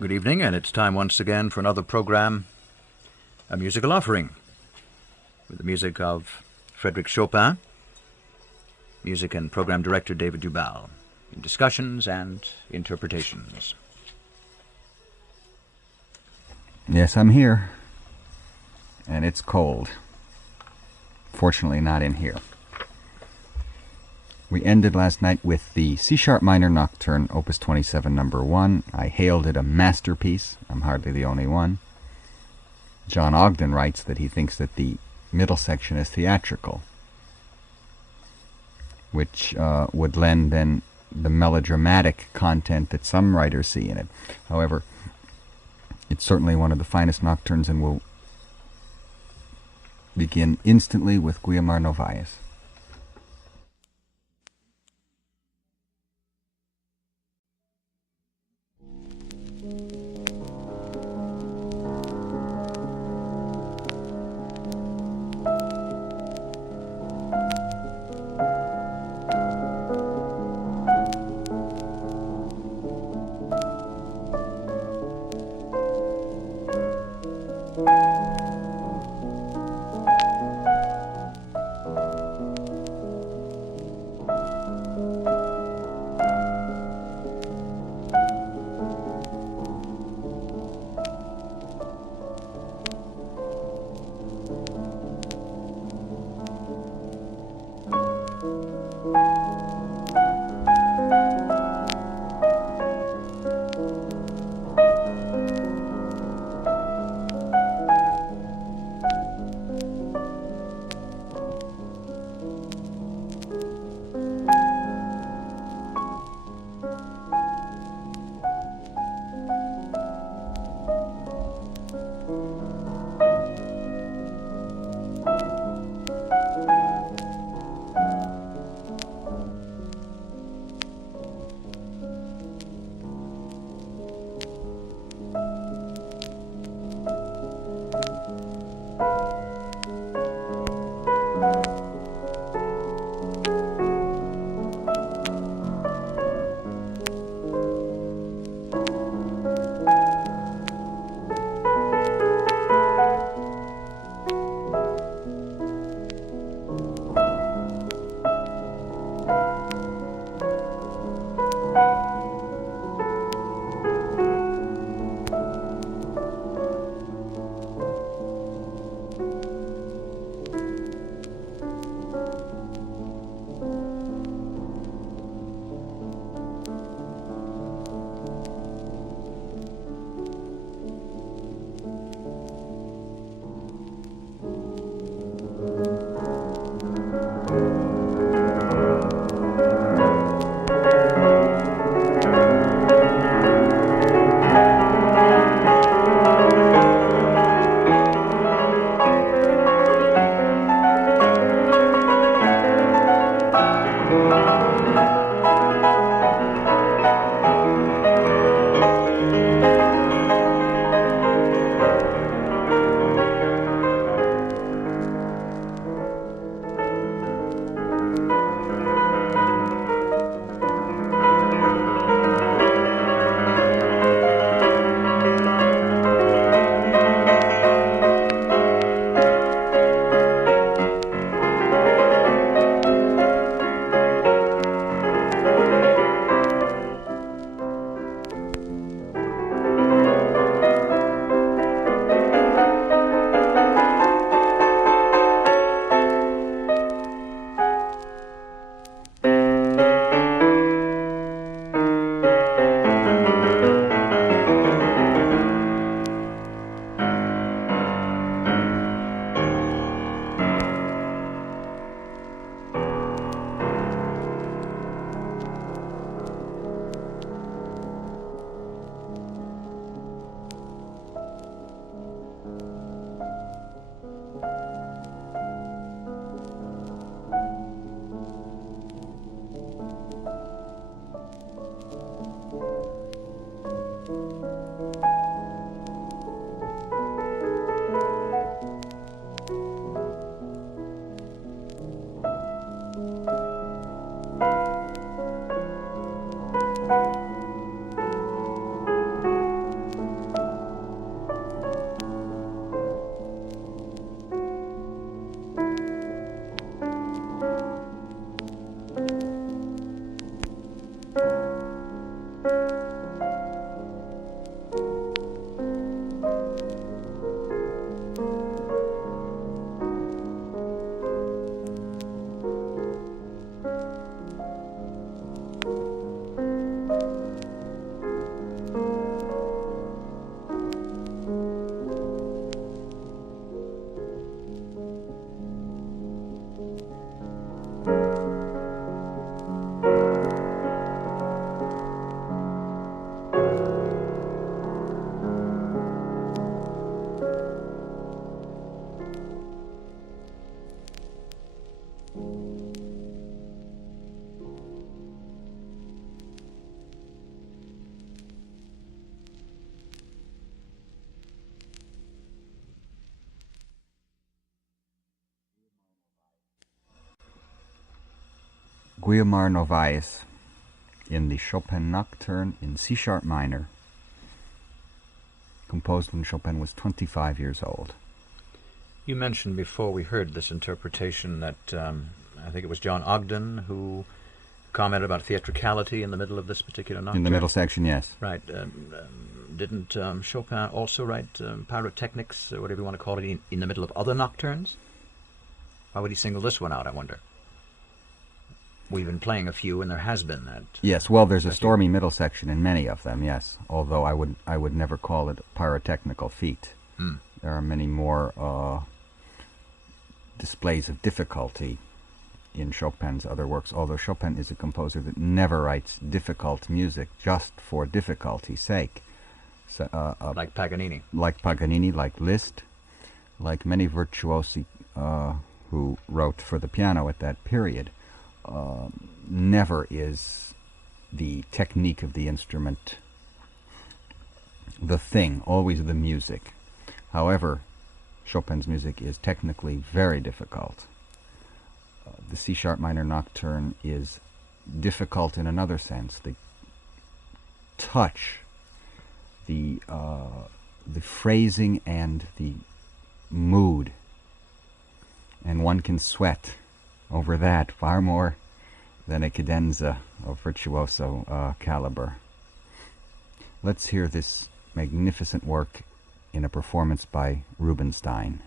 Good evening, and it's time once again for another program, A Musical Offering, with the music of Frédéric Chopin, music and program director David Dubal, in discussions and interpretations. Yes, I'm here, and it's cold. Fortunately, not in here. We ended last night with the C-sharp minor nocturne, Opus 27, number 1. I hailed it a masterpiece. I'm hardly the only one. John Ogden writes that he thinks that the middle section is theatrical, which would lend then the melodramatic content that some writers see in it. However, it's certainly one of the finest nocturnes, and will begin instantly with Guiomar Novaes. Guiomar Novaes in the Chopin Nocturne in C-sharp minor, composed when Chopin was 25 years old. You mentioned before we heard this interpretation that I think it was John Ogden who commented about theatricality in the middle of this particular nocturne. In the middle section, yes. Right. Didn't Chopin also write pyrotechnics, or whatever you want to call it, in the middle of other nocturnes? Why would he single this one out, I wonder? We've been playing a few, and there has been that. Yes, well, there's a stormy middle section in many of them, yes, although I would never call it a pyrotechnical feat. There are many more displays of difficulty in Chopin's other works, although Chopin is a composer that never writes difficult music just for difficulty's sake. So, like Paganini. Like Paganini, like Liszt, like many virtuosi who wrote for the piano at that period. Never is the technique of the instrument the thing, always the music. However, Chopin's music is technically very difficult. The C-sharp minor nocturne is difficult in another sense. The touch, the phrasing and the mood, and one can sweat over that far more than a cadenza of virtuoso caliber. Let's hear this magnificent work in a performance by Rubinstein.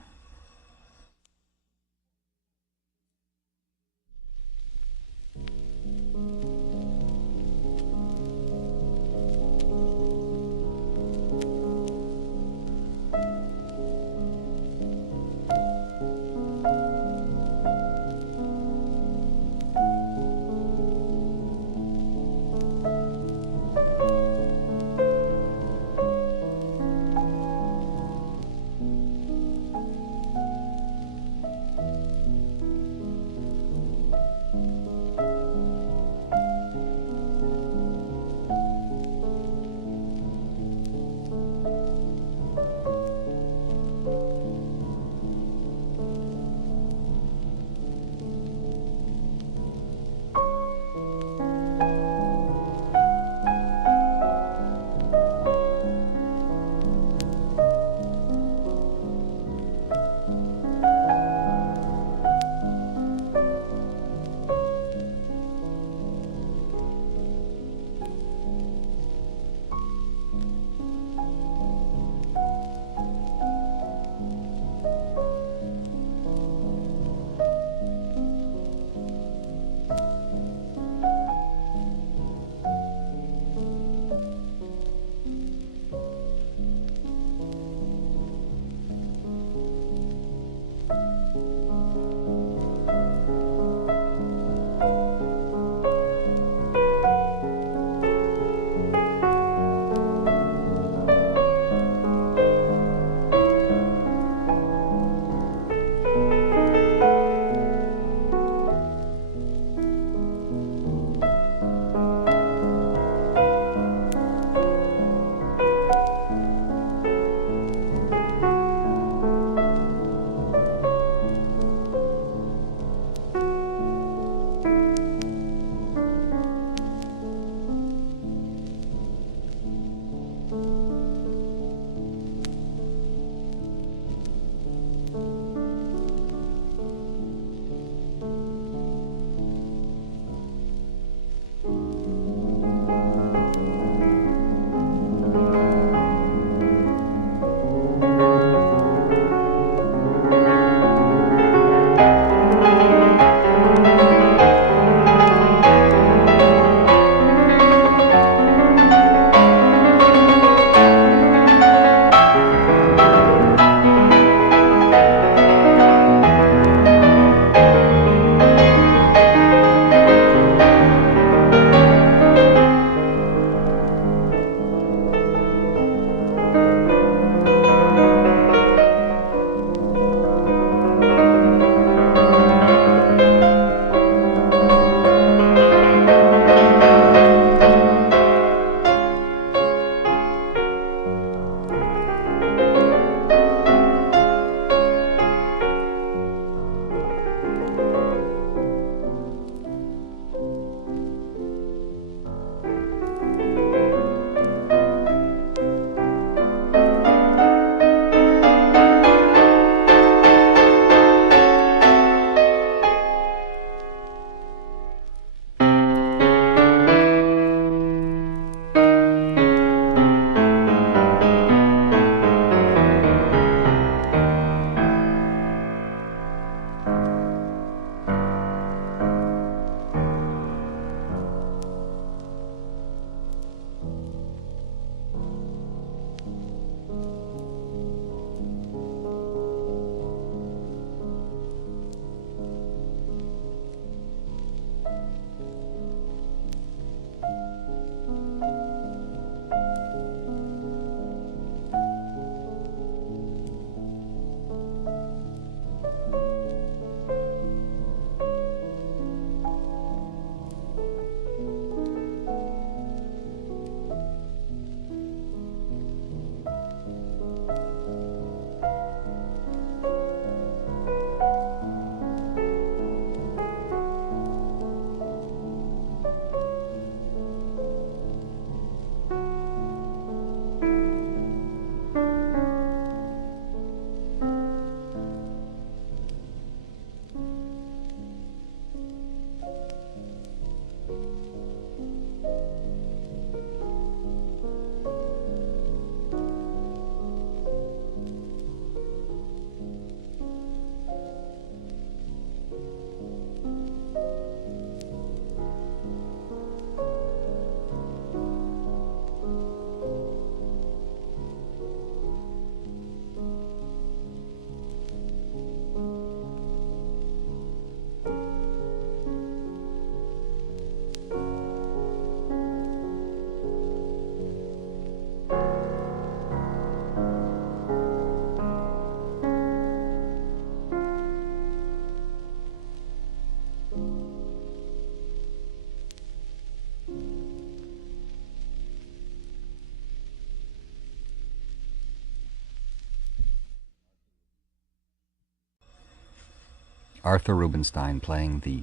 Arthur Rubinstein playing the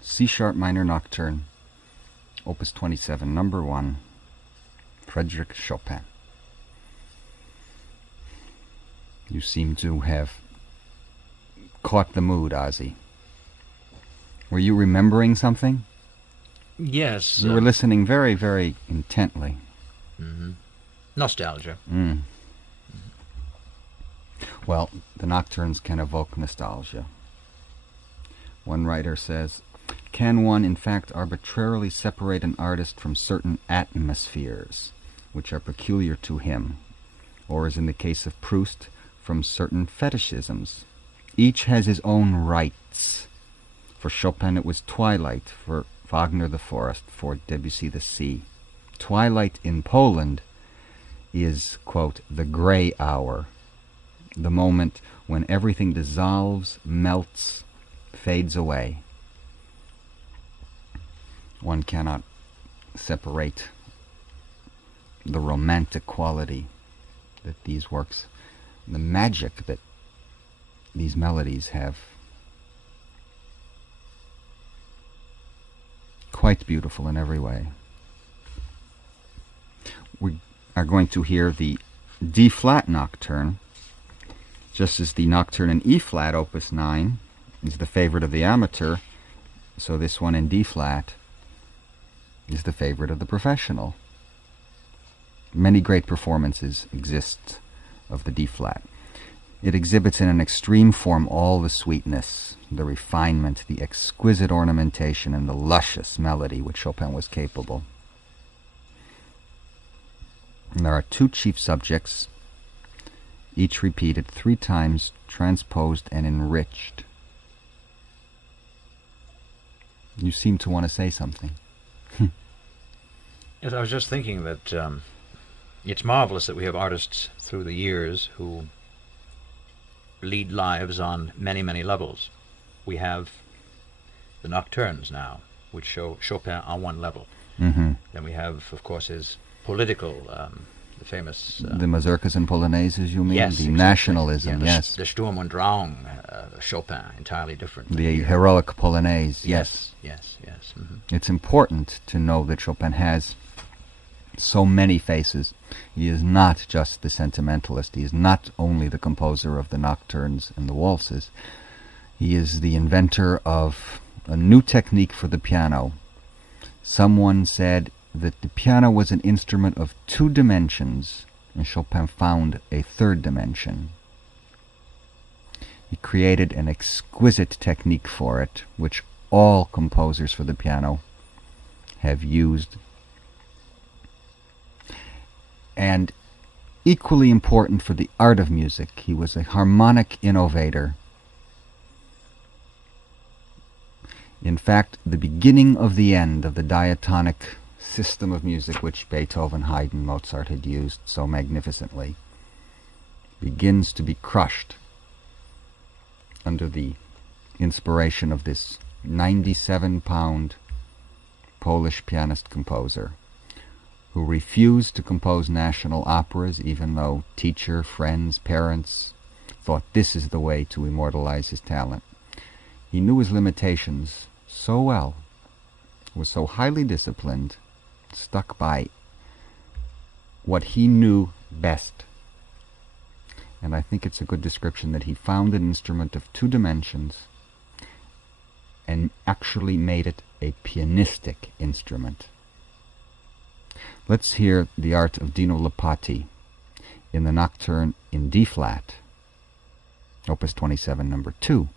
C-sharp minor nocturne, Opus 27, number 1, Frédéric Chopin. You seem to have caught the mood, Ozzy. Were you remembering something? Yes. You were listening very, very intently. Mm-hmm. Nostalgia. Mm. Well, the nocturnes can evoke nostalgia. One writer says, "Can one, in fact, arbitrarily separate an artist from certain atmospheres, which are peculiar to him, or, as in the case of Proust, from certain fetishisms? Each has his own rights. For Chopin it was twilight, for Wagner the forest, for Debussy the sea. Twilight in Poland is, quote, the gray hour, the moment when everything dissolves, melts, fades away. One cannot separate the romantic quality that these works, the magic that these melodies have. Quite beautiful in every way. We are going to hear the D-flat nocturne, just as the nocturne in E-flat, Opus 9, is the favorite of the amateur, so this one in D-flat is the favorite of the professional. Many great performances exist of the D-flat. It exhibits in an extreme form all the sweetness, the refinement, the exquisite ornamentation, and the luscious melody which Chopin was capable. And there are 2 chief subjects, each repeated 3 times, transposed and enriched. You seem to want to say something. Yes, I was just thinking that it's marvelous that we have artists through the years who lead lives on many, many levels. We have the nocturnes now, which show Chopin on one level. Mm-hmm. Then we have, of course, his political, the famous... the mazurkas and polonaises, you mean? Yes, the exactly. nationalism, yes. The Sturm und Drang, Chopin, entirely different. The heroic polonaise, yes. Yes. Mm-hmm. It's important to know that Chopin has so many faces. He is not just the sentimentalist. He is not only the composer of the nocturnes and the waltzes. He is the inventor of a new technique for the piano. Someone said that the piano was an instrument of 2 dimensions, and Chopin found a 3rd dimension. He created an exquisite technique for it, which all composers for the piano have used. And equally important for the art of music, he was a harmonic innovator. In fact, the beginning of the end of the diatonic system of music which Beethoven, Haydn, Mozart had used so magnificently begins to be crushed under the inspiration of this 97-pound Polish pianist-composer who refused to compose national operas even though teacher, friends, parents thought this is the way to immortalize his talent. He knew his limitations so well, was so highly disciplined, stuck by what he knew best. And I think it's a good description that he found an instrument of 2 dimensions and actually made it a pianistic instrument. Let's hear the art of Dino Lipati in the nocturne in D-flat, Opus 27, number 2.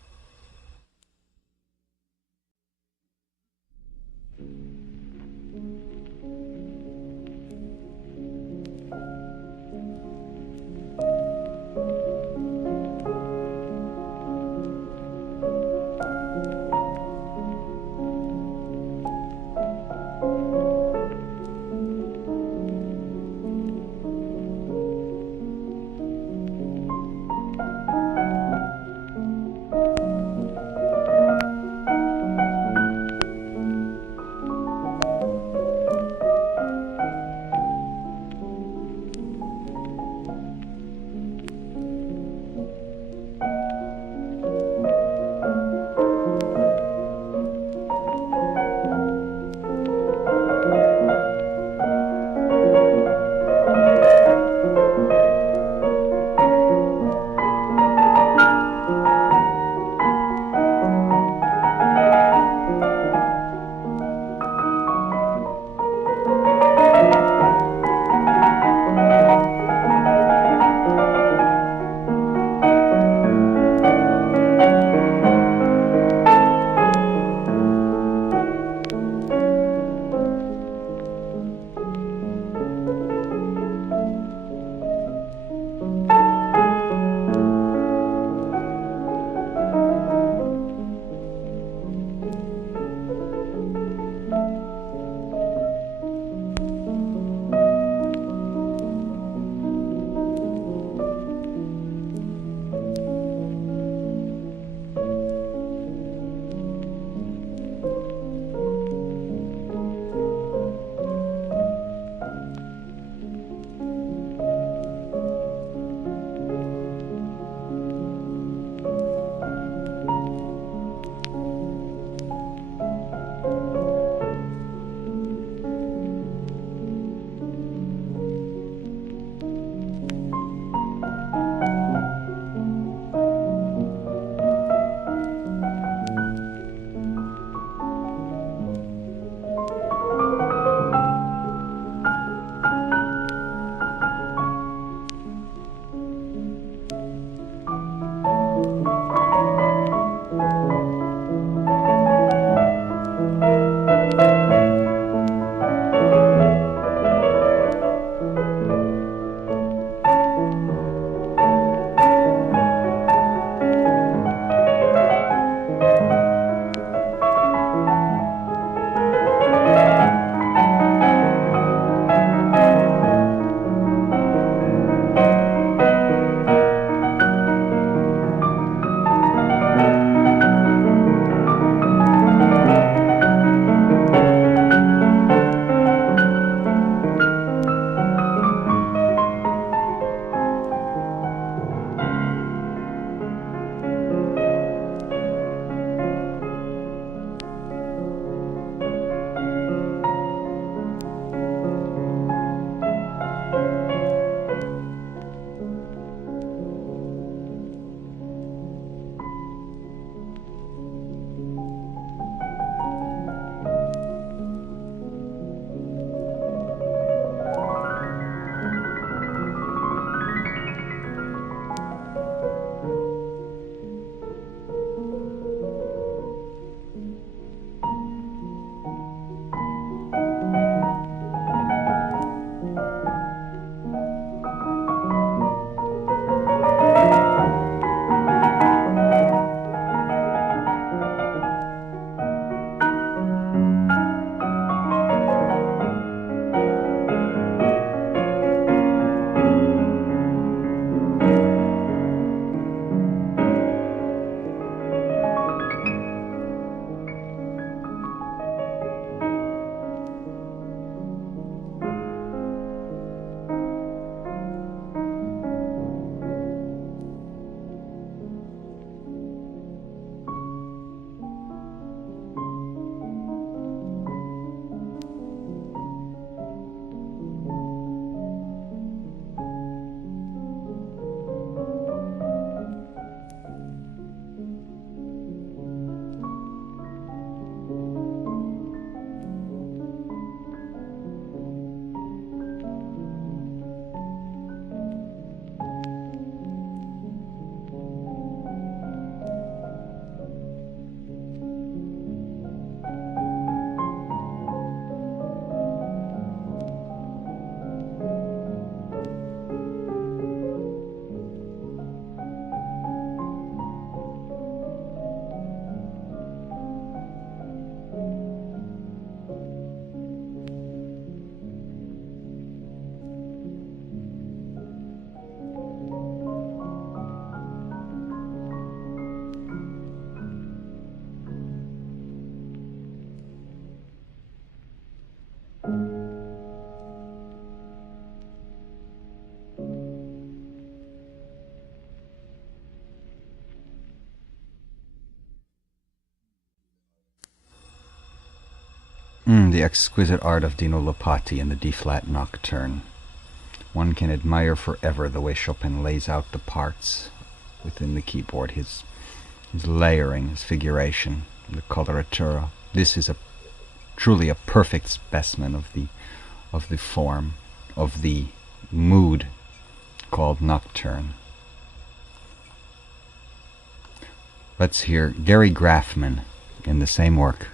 The exquisite art of Dino Lopati in the D-flat nocturne. One can admire forever the way Chopin lays out the parts within the keyboard, his layering, his figuration, the coloratura. This is truly a perfect specimen of the form, of the mood called nocturne. Let's hear Gary Graffman in the same work.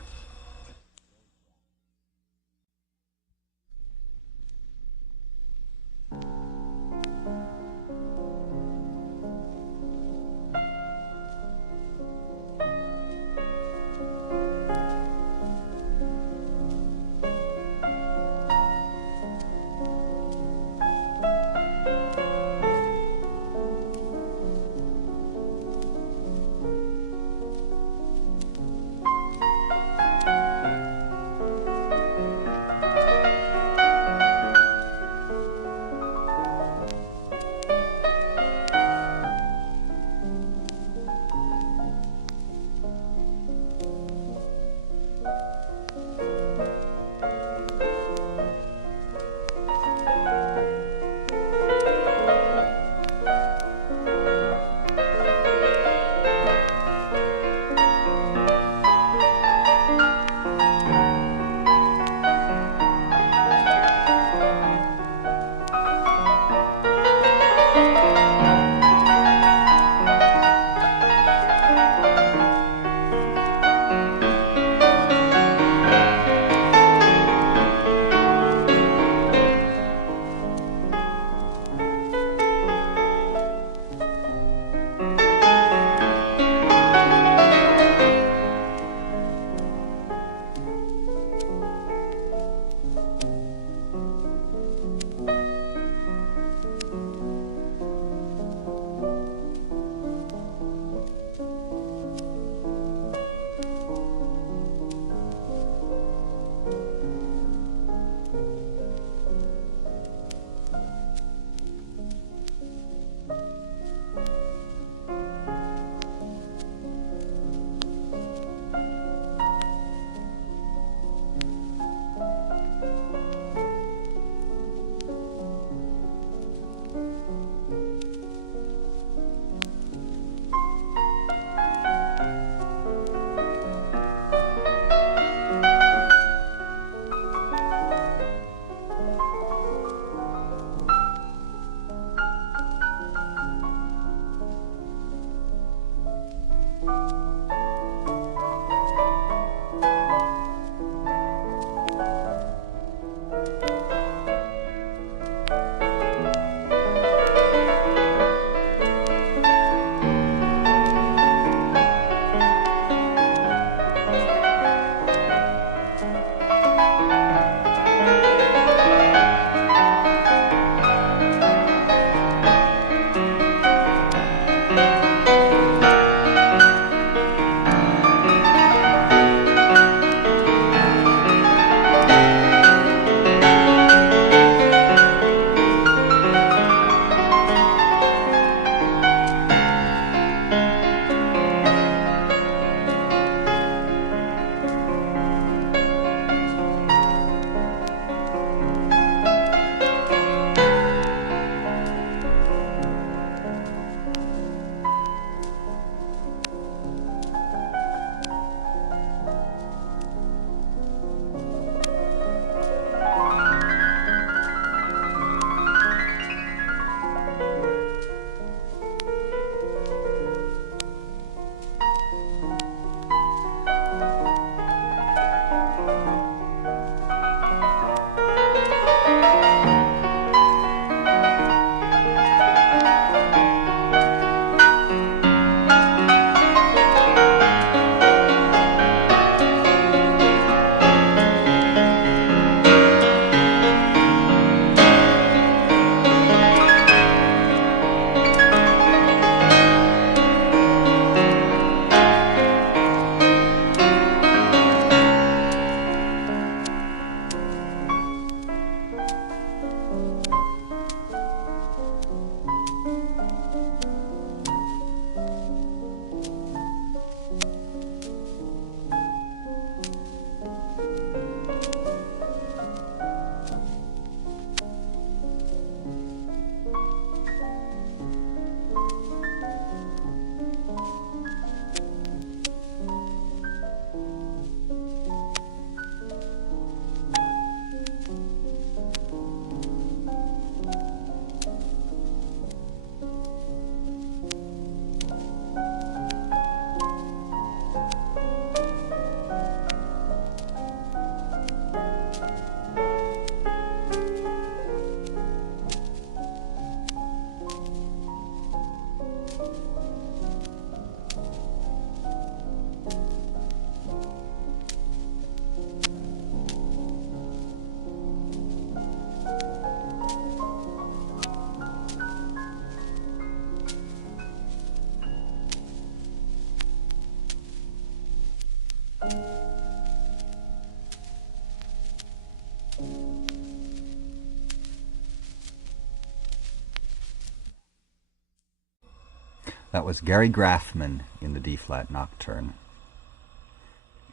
That was Gary Graffman in the D-flat Nocturne.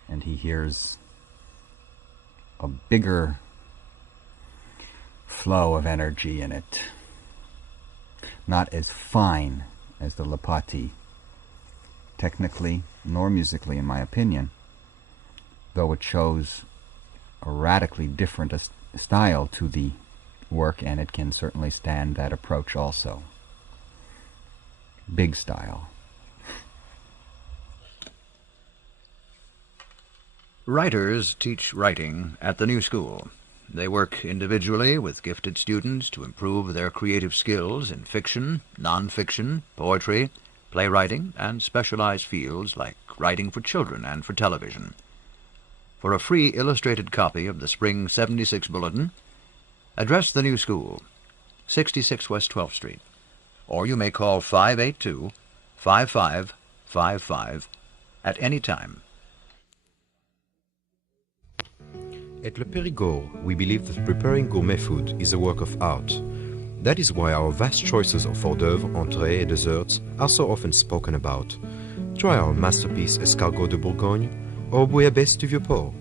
And he hears a bigger flow of energy in it. Not as fine as the Lipati, technically nor musically in my opinion, though it shows a radically different style to the work, and it can certainly stand that approach also. Big style. Writers teach writing at the New School. They work individually with gifted students to improve their creative skills in fiction, non-fiction, poetry, playwriting, and specialized fields like writing for children and for television. For a free illustrated copy of the Spring 76 Bulletin, address the New School, 66 West 12th Street, or you may call 582-5555 at any time. At Le Périgord, we believe that preparing gourmet food is a work of art. That is why our vast choices of hors d'oeuvre, entrées et desserts are so often spoken about. Try our masterpiece escargot de Bourgogne or bouillabaisse du Vieux-Port.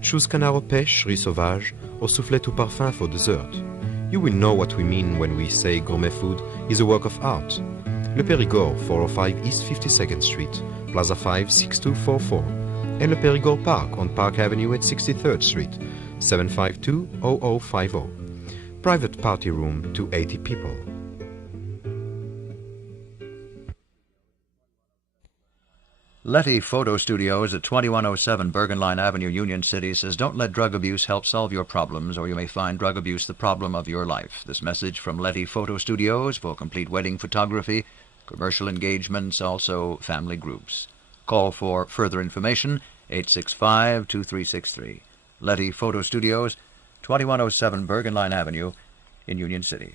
Choose canard aux pêches, riz sauvage, or soufflette au parfum for dessert. You will know what we mean when we say gourmet food is a work of art. Le Périgord, 405 East 52nd Street, Plaza 5, 6244. And Le Périgord Park on Park Avenue at 63rd Street, 752-0050. Private party room to 80 people. Letty Photo Studios at 2107 Bergen Line Avenue, Union City says, don't let drug abuse help solve your problems, or you may find drug abuse the problem of your life. This message from Letty Photo Studios for complete wedding photography, commercial engagements, also family groups. Call for further information, 865-2363. Letty Photo Studios, 2107 Bergen Line Avenue in Union City.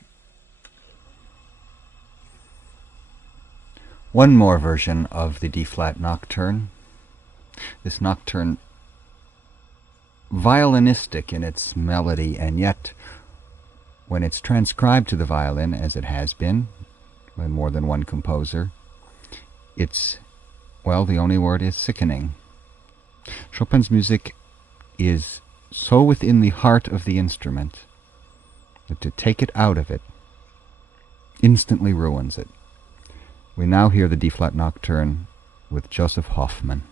One more version of the D-flat Nocturne. This nocturne, violinistic in its melody, and yet when it's transcribed to the violin, as it has been by more than one composer, it's, well, the only word is sickening. Chopin's music is so within the heart of the instrument that to take it out of it instantly ruins it. We now hear the D-flat Nocturne with Joseph Hoffman.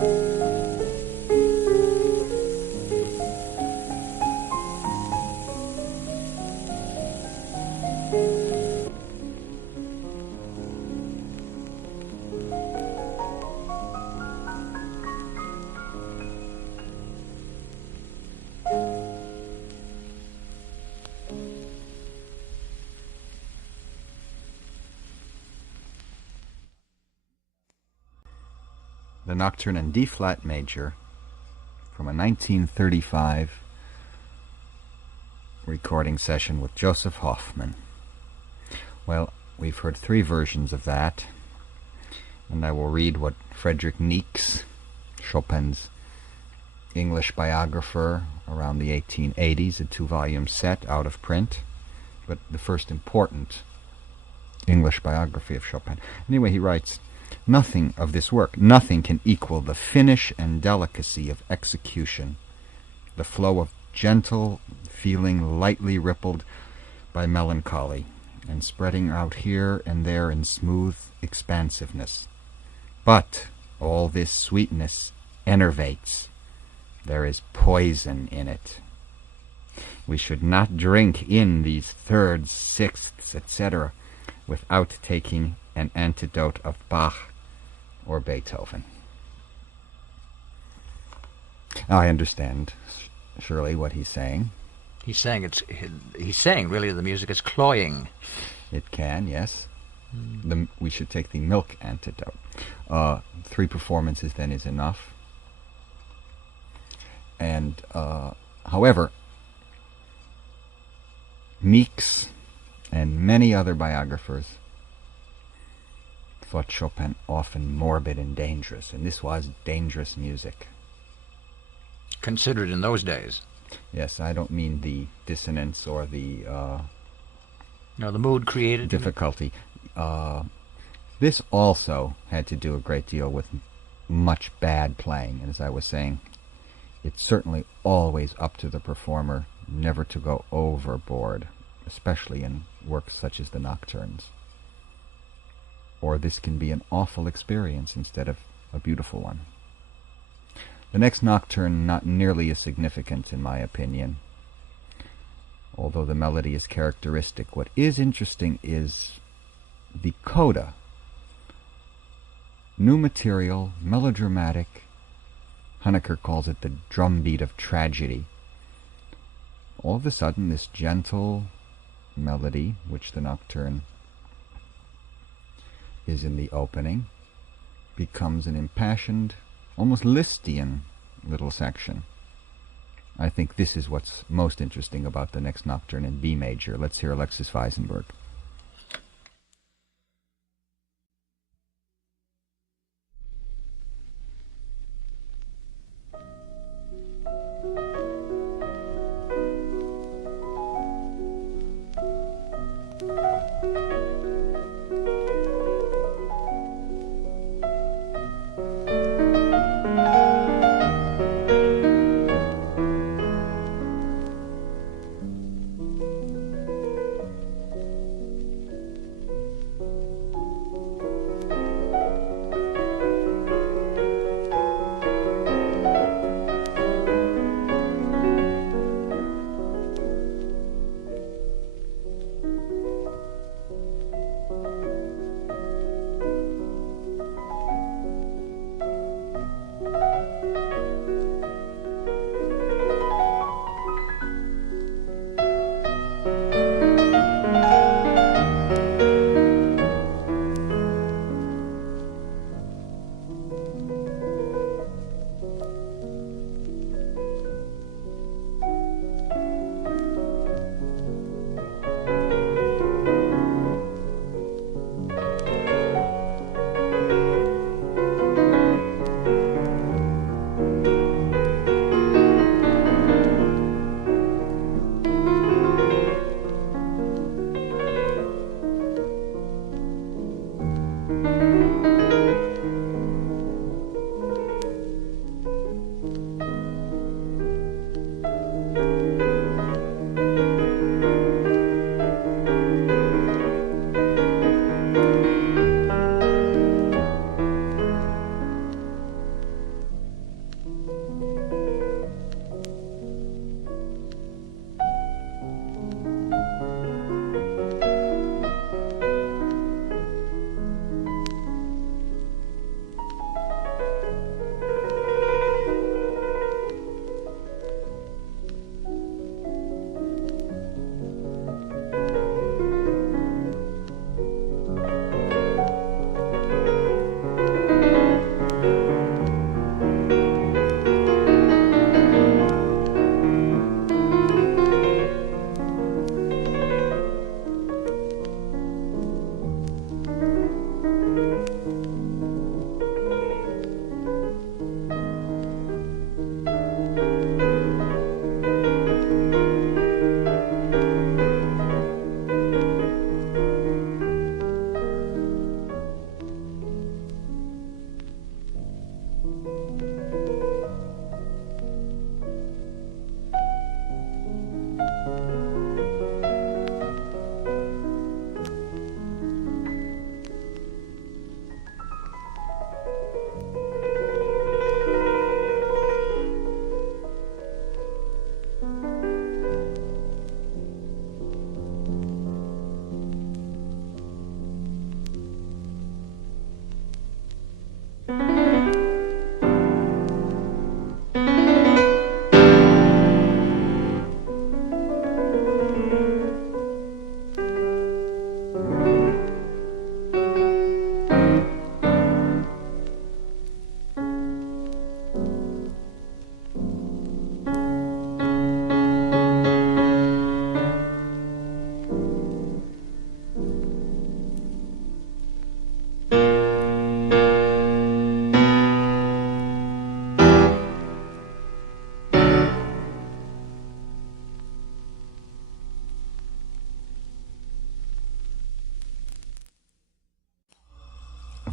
The Nocturne in D-flat major from a 1935 recording session with Joseph Hoffman. Well, we've heard 3 versions of that, and I will read what Friedrich Niecks, Chopin's English biographer around the 1880s, a 2-volume set out of print, but the first important English biography of Chopin. Anyway, he writes, "Nothing of this work, nothing can equal the finish and delicacy of execution, the flow of gentle feeling lightly rippled by melancholy, and spreading out here and there in smooth expansiveness. But all this sweetness enervates. There is poison in it. We should not drink in these thirds, sixths, etc., without taking an antidote of Bach or Beethoven." I understand, surely, what he's saying. He's saying really the music is cloying. It can, yes. We should take the milk antidote. 3 performances then is enough. And, however, Niecks and many other biographers thought Chopin often morbid and dangerous, and this was dangerous music. Considered in those days. Yes, I don't mean the dissonance or the the mood created. Difficulty. This also had to do a great deal with much bad playing, and as I was saying, it's certainly always up to the performer never to go overboard, especially in works such as the nocturnes. Or this can be an awful experience instead of a beautiful one. The next nocturne not nearly as significant, in my opinion, although the melody is characteristic. What is interesting is the coda. New material, melodramatic. Honecker calls it the drumbeat of tragedy. All of a sudden, this gentle melody, which the nocturne is in the opening, becomes an impassioned, almost Lisztian little section. I think this is what's most interesting about the next nocturne in B major. Let's hear Alexis Weisenberg.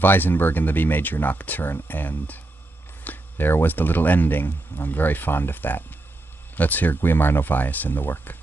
Weisenberg in the B major nocturne, and there was the little ending. I'm very fond of that. Let's hear Guiomar Novaes in the work.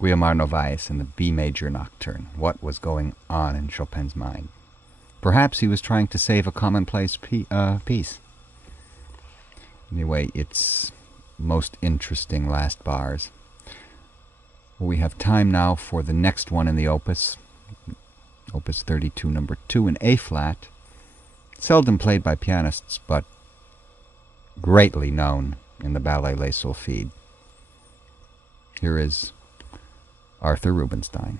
Guiomar Novaes in the B major nocturne. What was going on in Chopin's mind? Perhaps he was trying to save a commonplace piece. Anyway, its most interesting last bars. Well, we have time now for the next one in the opus, Opus 32, number 2 in A-flat, seldom played by pianists, but greatly known in the Ballet Les Solfèdes. Here is Arthur Rubinstein.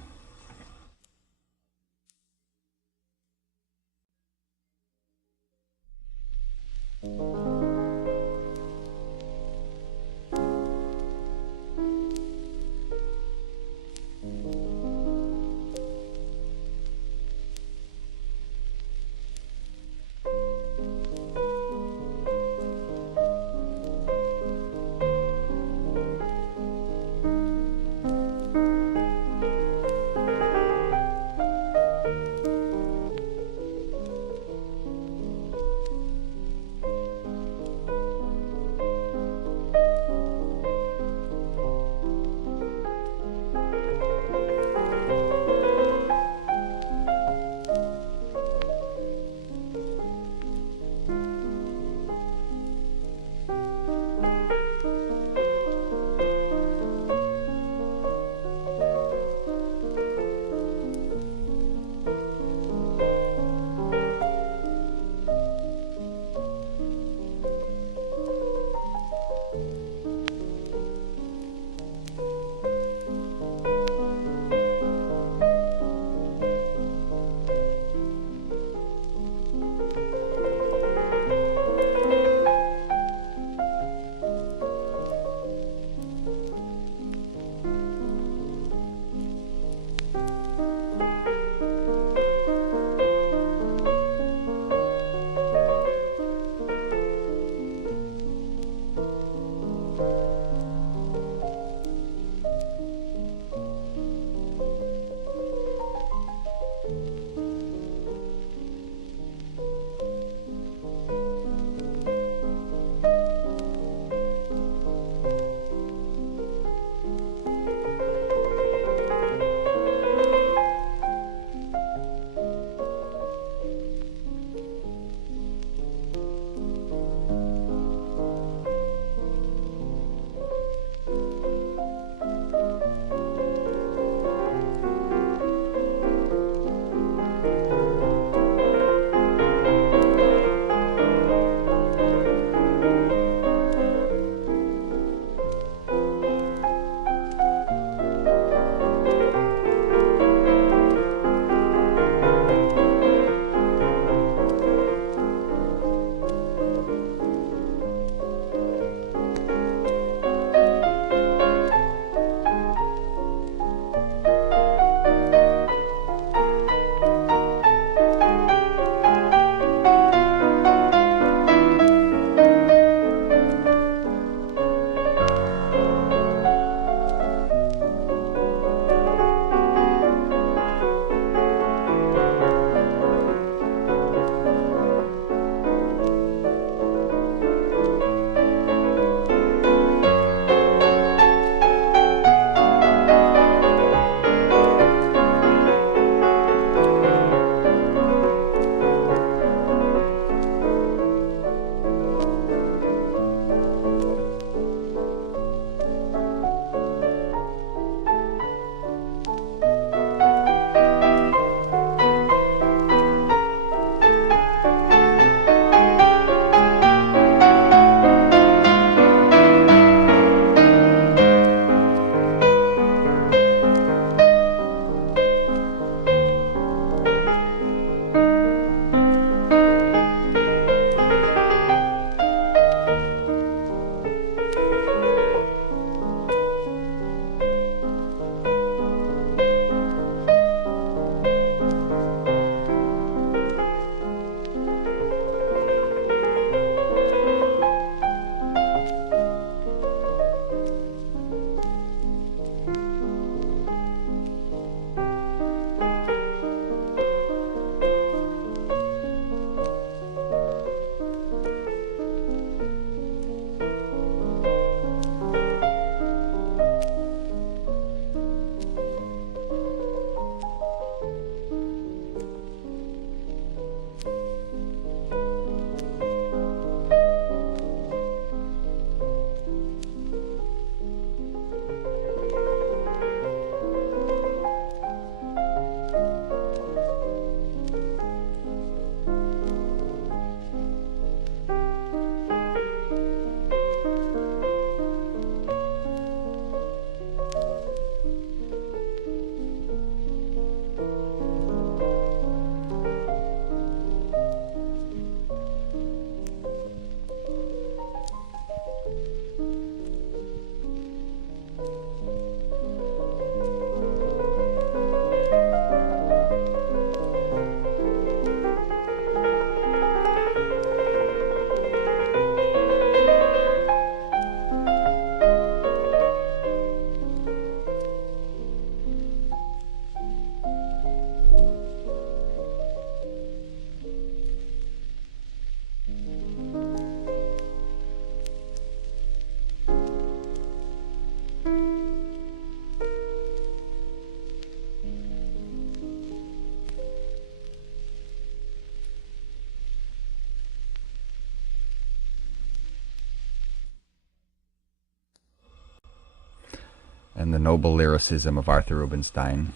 and the noble lyricism of Arthur Rubinstein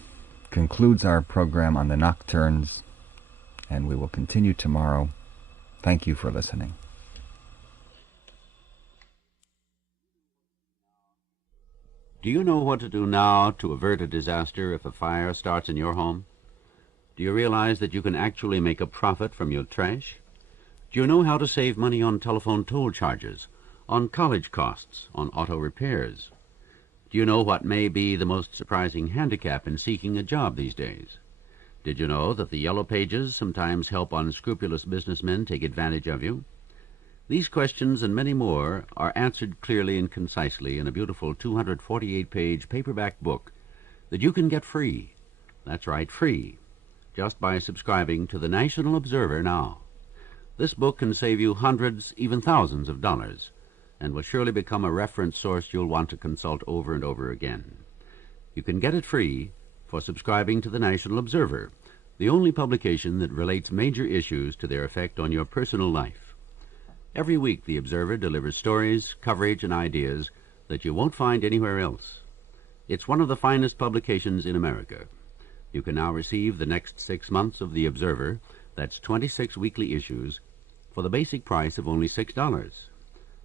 concludes our program on the nocturnes, and we will continue tomorrow. Thank you for listening. Do you know what to do now to avert a disaster if a fire starts in your home? Do you realize that you can actually make a profit from your trash? Do you know how to save money on telephone toll charges, on college costs, on auto repairs? Do you know what may be the most surprising handicap in seeking a job these days? Did you know that the Yellow Pages sometimes help unscrupulous businessmen take advantage of you? These questions and many more are answered clearly and concisely in a beautiful 248-page paperback book that you can get free. That's right, free, just by subscribing to the National Observer now. This book can save you hundreds, even thousands of dollars, and will surely become a reference source you'll want to consult over and over again. You can get it free for subscribing to the National Observer, the only publication that relates major issues to their effect on your personal life. Every week, the Observer delivers stories, coverage, and ideas that you won't find anywhere else. It's one of the finest publications in America. You can now receive the next 6 months of the Observer, that's 26 weekly issues, for the basic price of only $6.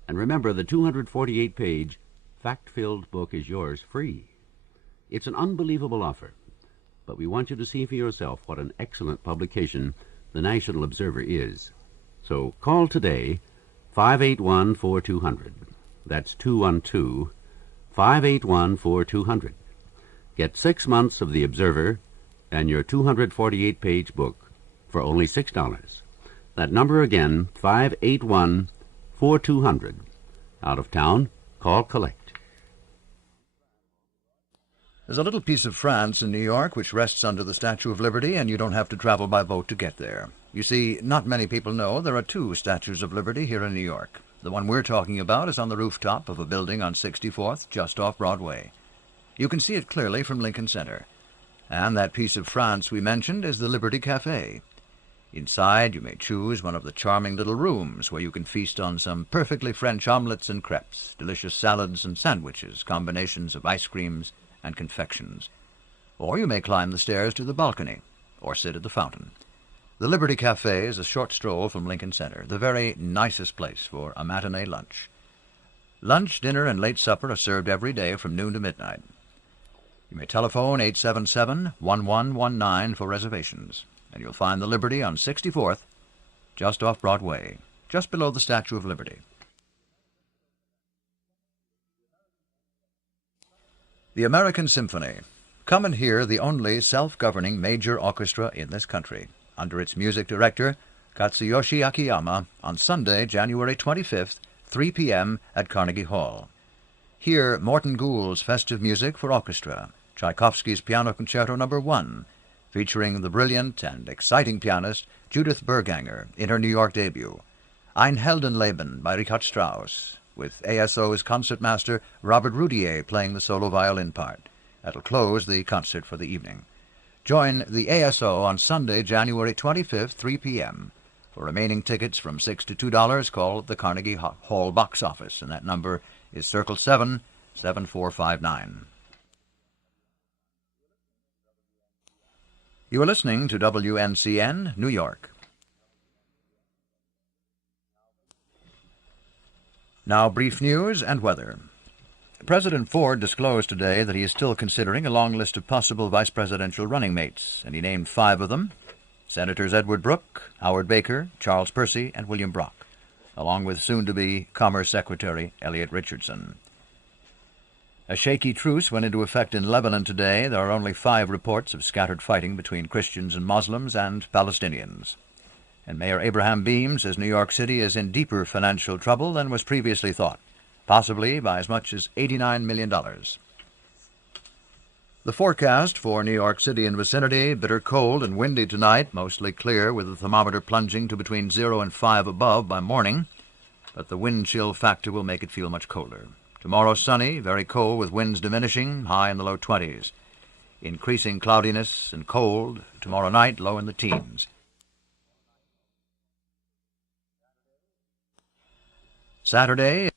And remember, the 248-page, fact-filled book is yours free. It's an unbelievable offer, but we want you to see for yourself what an excellent publication the National Observer is. So call today, 581-4200. That's 212-581-4200. Get 6 months of the Observer and your 248-page book for only $6. That number again, 581-4200. Out of town, call collect. There's a little piece of France in New York which rests under the Statue of Liberty, and you don't have to travel by boat to get there. You see, not many people know there are 2 Statues of Liberty here in New York. The one we're talking about is on the rooftop of a building on 64th, just off Broadway. You can see it clearly from Lincoln Center. And that piece of France we mentioned is the Liberty Cafe. Inside, you may choose one of the charming little rooms where you can feast on some perfectly French omelettes and crepes, delicious salads and sandwiches, combinations of ice creams and confections. Or you may climb the stairs to the balcony, or sit at the fountain. The Liberty Cafe is a short stroll from Lincoln Center, the very nicest place for a matinee lunch. Lunch, dinner, and late supper are served every day from noon to midnight. You may telephone 877-1119 for reservations, and you'll find the Liberty on 64th, just off Broadway, just below the Statue of Liberty. The American Symphony. Come and hear the only self-governing major orchestra in this country, under its music director, Katsuyoshi Akiyama, on Sunday, January 25th, 3 p.m. at Carnegie Hall. Hear Morton Gould's festive music for orchestra, Tchaikovsky's Piano Concerto No. 1, featuring the brilliant and exciting pianist Judith Berganger in her New York debut, Ein Heldenleben by Richard Strauss, with ASO's concertmaster Robert Roudier playing the solo violin part. That'll close the concert for the evening. Join the ASO on Sunday, January 25th, 3 p.m. For remaining tickets from $6 to $2, call the Carnegie Hall box office, and that number is circle 77459. You are listening to WNCN, New York. Now, brief news and weather. President Ford disclosed today that he is still considering a long list of possible vice presidential running mates, and he named 5 of them: Senators Edward Brooke, Howard Baker, Charles Percy, and William Brock, along with soon-to-be Commerce Secretary Elliot Richardson. A shaky truce went into effect in Lebanon today. There are only 5 reports of scattered fighting between Christians and Muslims and Palestinians. And Mayor Abraham Beame says New York City is in deeper financial trouble than was previously thought, possibly by as much as $89 million. The forecast for New York City and vicinity: bitter cold and windy tonight, mostly clear with the thermometer plunging to between 0 and 5 above by morning, but the wind chill factor will make it feel much colder. Tomorrow sunny, very cold with winds diminishing, high in the low 20s. Increasing cloudiness and cold. Tomorrow night, low in the teens. Saturday.